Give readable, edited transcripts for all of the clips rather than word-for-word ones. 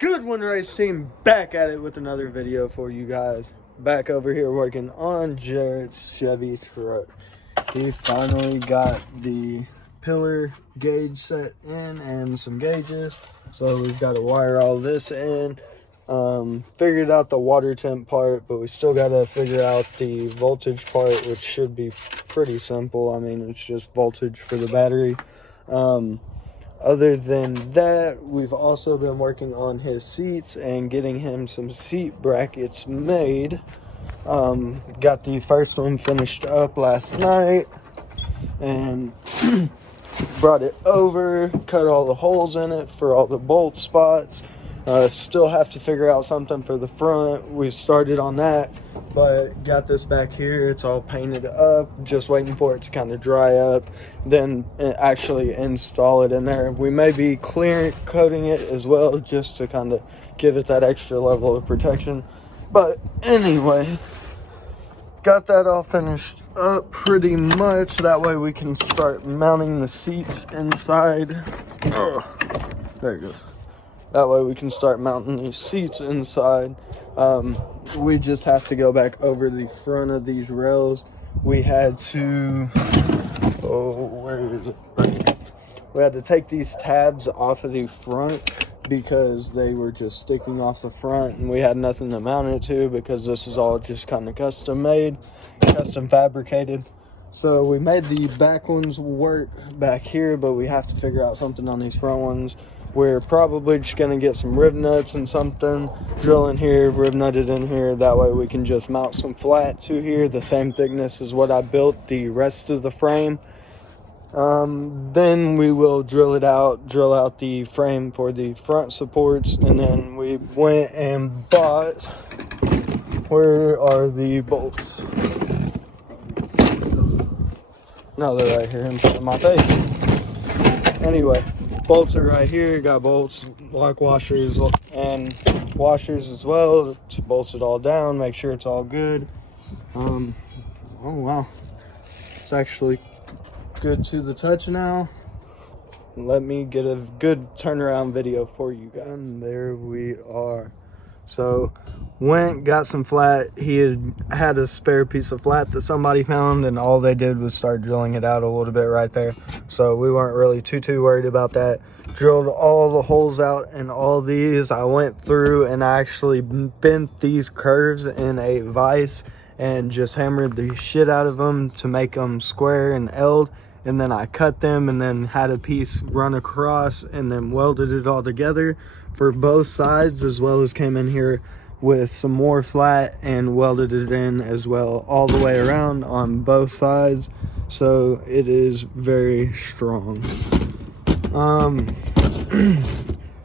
Good One Race Team back at it with another video for you guys. Back over here working on Jarrett's Chevy truck. He finally got the pillar gauge set in and some gauges. So we've got to wire all this in. Figured out the water temp part, but we still got to figure out the voltage part, which should be pretty simple. I mean, it's just voltage for the battery. Other than that, we've also been working on his seats and getting him some seat brackets made. Got the first one finished up last night and brought it over, cut all the holes in it for all the bolt spots. Still have to figure out something for the front. We started on that, but got this back here. It's all painted up, just waiting for it to kind of dry up, then actually install it in there. We may be clear coating it as well, just to kind of give it that extra level of protection. But anyway, got that all finished up pretty much. That way we can start mounting the seats inside. Oh, there it goes. That way we can start mounting these seats inside. We just have to go back over the front of these rails. We had to, where is it? Right here. We had to take these tabs off of the front because they were just sticking off the front and we had nothing to mount it to because this is all just kind of custom made, custom fabricated. So we made the back ones work back here, but we have to figure out something on these front ones. We're probably just going to get some rib nuts and something, drill in here, rib nut it in here. That way we can just mount some flat to here, the same thickness as what I built the rest of the frame. Then we will drill out the frame for the front supports, and then we went and bought, where are the bolts? No, they're right here in front of my face. Anyway, bolts are right here. Got bolts, lock washers, and washers as well to bolt it all down, make sure it's all good. Oh wow, it's actually good to the touch now. Let me get a good turnaround video for you guys. And there we are. So went, got some flat. He had a spare piece of flat that somebody found, and all they did was start drilling it out a little bit right there. So we weren't really too worried about that. Drilled all the holes out in all these. I went through and I actually bent these curves in a vise and just hammered the shit out of them to make them square and eld. And then I cut them and then had a piece run across and then welded it all together for both sides, as well as came in here with some more flat and welded it in as well all the way around on both sides. So it is very strong.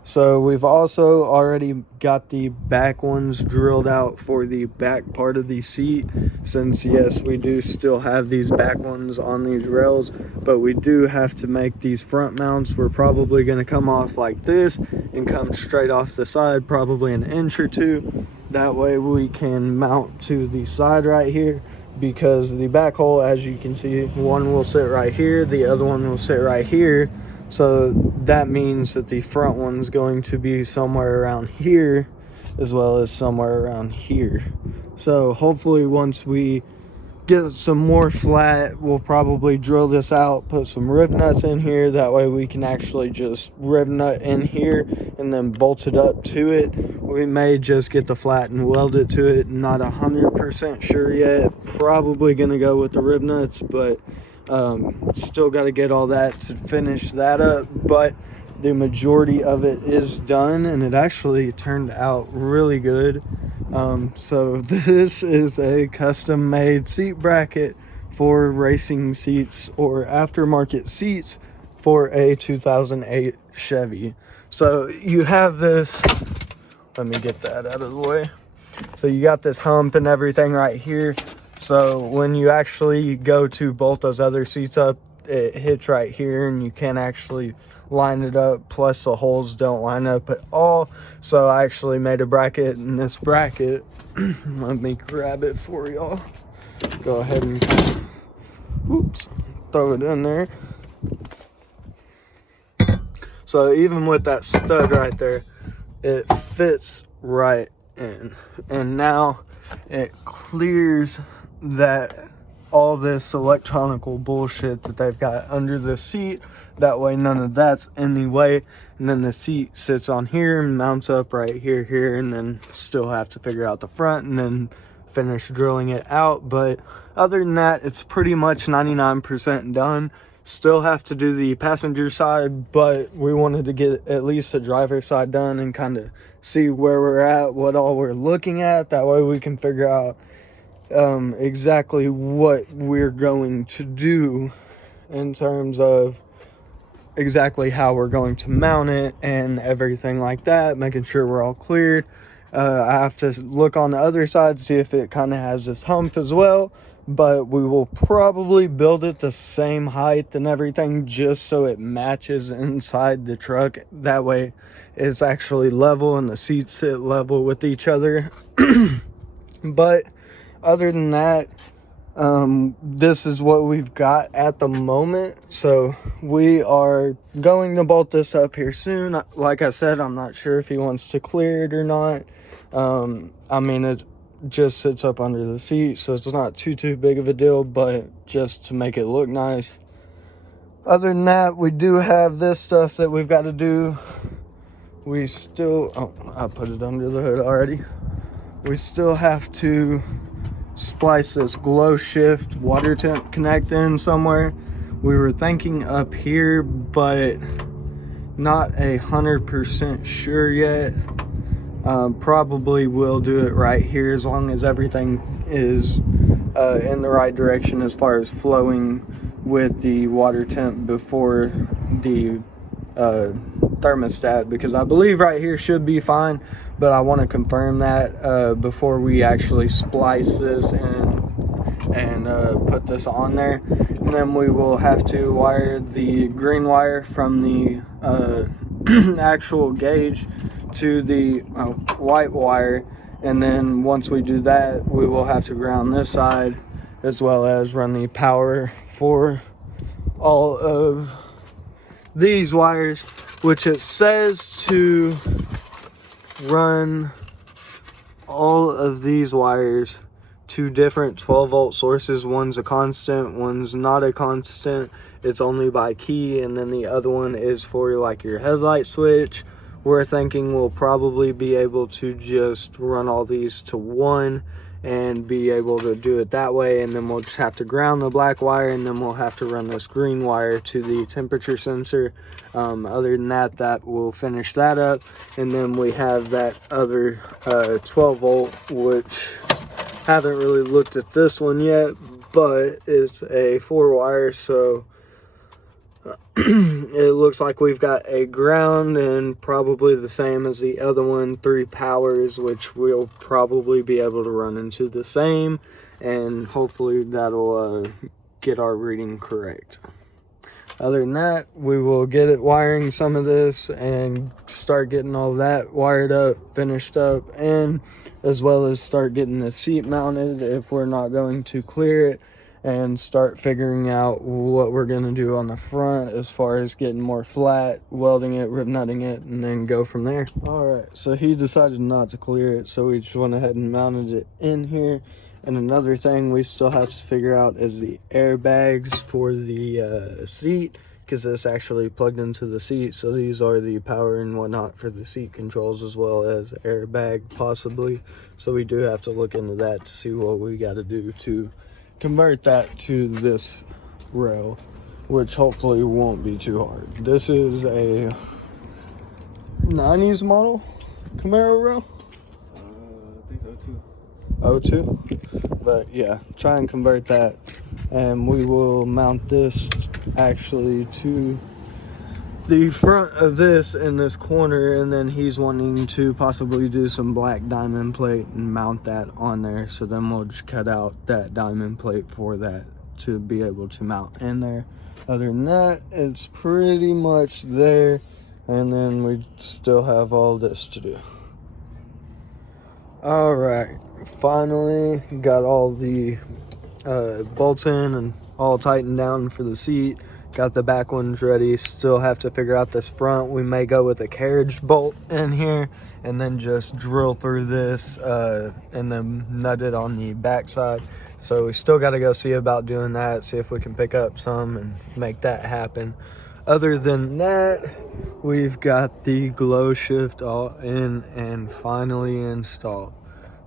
So we've also already got the back ones drilled out for the back part of the seat, since yes, we do still have these back ones on these rails, but we do have to make these front mounts. We're probably going to come off like this and come straight off the side, probably an inch or two. That way we can mount to the side right here, because the back hole, as you can see, one will sit right here, the other one will sit right here. So that means that the front one's going to be somewhere around here, as well as somewhere around here. So hopefully once we get some more flat, we'll probably drill this out, put some rib nuts in here. That way we can actually just rib nut in here and then bolt it up to it. We may just get the flat and weld it to it. Not 100% sure yet. Probably gonna go with the rib nuts, but still got to get all that to finish that up. But the majority of it is done, and it actually turned out really good. So this is a custom made seat bracket for racing seats or aftermarket seats for a 2008 Chevy. So you have this, let me get that out of the way. So you got this hump and everything right here. So when you actually go to bolt those other seats up, it hits right here and you can't actually line it up. Plus the holes don't line up at all. So I actually made a bracket, and this bracket, let me grab it for y'all. Go ahead and throw it in there. So even with that stud right there, it fits right in. And now it clears that all this electronical bullshit that they've got under the seat. That way none of that's in the way. And then the seat sits on here and mounts up right here, and then still have to figure out the front and then finish drilling it out. But other than that, it's pretty much 99% done. Still have to do the passenger side, but we wanted to get at least the driver's side done and kind of see where we're at, what all we're looking at. That way we can figure out exactly what we're going to do in terms of exactly how we're going to mount it and everything like that, making sure we're all cleared. I have to look on the other side to see if it kind of has this hump as well, but we will probably build it the same height and everything just so it matches inside the truck. That way it's actually level and the seats sit level with each other. But other than that, this is what we've got at the moment. So we are going to bolt this up here soon. Like I said, I'm not sure if he wants to clear it or not. I mean, it just sits up under the seat, so it's not too big of a deal, but just to make it look nice. Other than that, we do have this stuff that we've got to do. We still, oh, I put it under the hood already. We still have to splice this glow shift water temp connect in somewhere. We were thinking up here, but not 100% sure yet. Probably will do it right here as long as everything is in the right direction as far as flowing with the water temp before the thermostat, because I believe right here should be fine, but I want to confirm that before we actually splice this and put this on there. And then we will have to wire the green wire from the actual gauge to the white wire, and then once we do that, we will have to ground this side as well as run the power for all of these wires, which it says to run all of these wires to different 12-volt sources. One's a constant, one's not a constant, it's only by key, and then the other one is for like your headlight switch. We're thinking we'll probably be able to just run all these to one and be able to do it that way, and then we'll just have to ground the black wire, and then we'll have to run this green wire to the temperature sensor. Other than that, that will finish that up, and then we have that other 12 volt, which haven't really looked at this one yet, but it's a 4-wire, so it looks like we've got a ground and probably the same as the other one, 3 powers, which we'll probably be able to run into the same, and hopefully that'll get our reading correct. Other than that, we will get it wiring some of this and start getting all that wired up, finished up, and as well as start getting the seat mounted if we're not going to clear it, and start figuring out what we're going to do on the front as far as getting more flat, welding it, rib nutting it, and then go from there. Alright, so he decided not to clear it, so we just went ahead and mounted it in here. And another thing we still have to figure out is the airbags for the seat, because this actually plugged into the seat, so these are the power and whatnot for the seat controls, as well as airbag possibly. So we do have to look into that to see what we got to do to convert that to this rail, which hopefully won't be too hard. This is a 90s model Camaro rail. I think so too. 02, but yeah, try and convert that, and we will mount this actually to the front of this in this corner, and then he's wanting to possibly do some black diamond plate and mount that on there, so then we'll just cut out that diamond plate for that to be able to mount in there. Other than that, it's pretty much there, and then we still have all this to do. All right, finally got all the bolts in and all tightened down for the seat. Got the back ones ready. Still have to figure out this front. We may go with a carriage bolt in here and then just drill through this and then nut it on the back side. So we still got to go see about doing that, see if we can pick up some and make that happen. Other than that, we've got the glow shift all in and finally installed.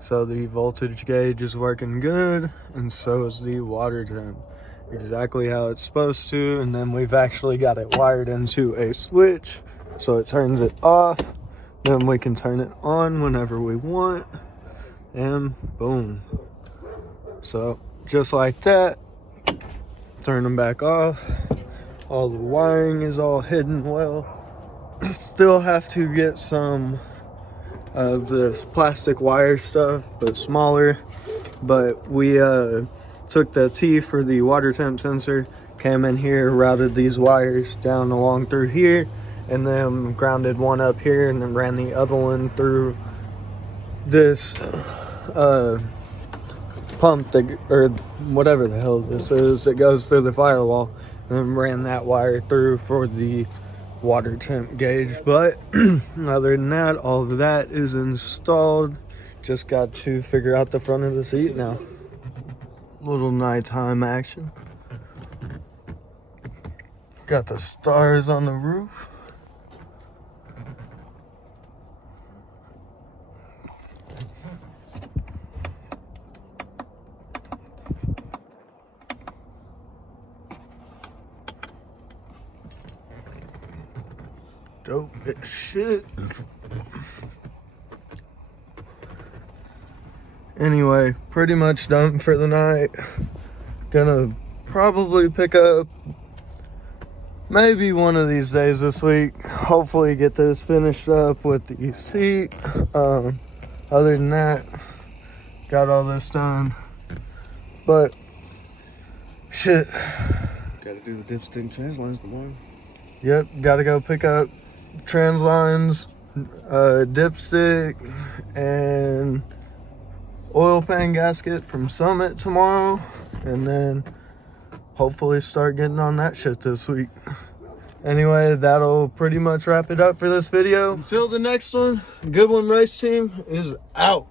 So the voltage gauge is working good, and so is the water temp. Exactly how it's supposed to. And then we've actually got it wired into a switch, so it turns it off. Then we can turn it on whenever we want, and boom. So just like that, turn them back off. All the wiring is all hidden well. Still have to get some of this plastic wire stuff, but smaller. But we took the T for the water temp sensor, came in here, routed these wires down along through here, and then grounded one up here, and then ran the other one through this pump that, or whatever the hell this is, that goes through the firewall, and then ran that wire through for the water temp gauge. But other than that, all of that is installed. Just got to figure out the front of the seat now. Little nighttime action. Got the stars on the roof. Dope as shit. Anyway, pretty much done for the night. Gonna probably pick up maybe one of these days this week. Hopefully get this finished up with the seat. Other than that, got all this done. But shit. Gotta do the dipstick translines tomorrow. Yep, gotta go pick up trans lines, dipstick, and oil pan gasket from Summit tomorrow, and then hopefully start getting on that shit this week. Anyway, that'll pretty much wrap it up for this video. Until the next one, Good One Race Team is out.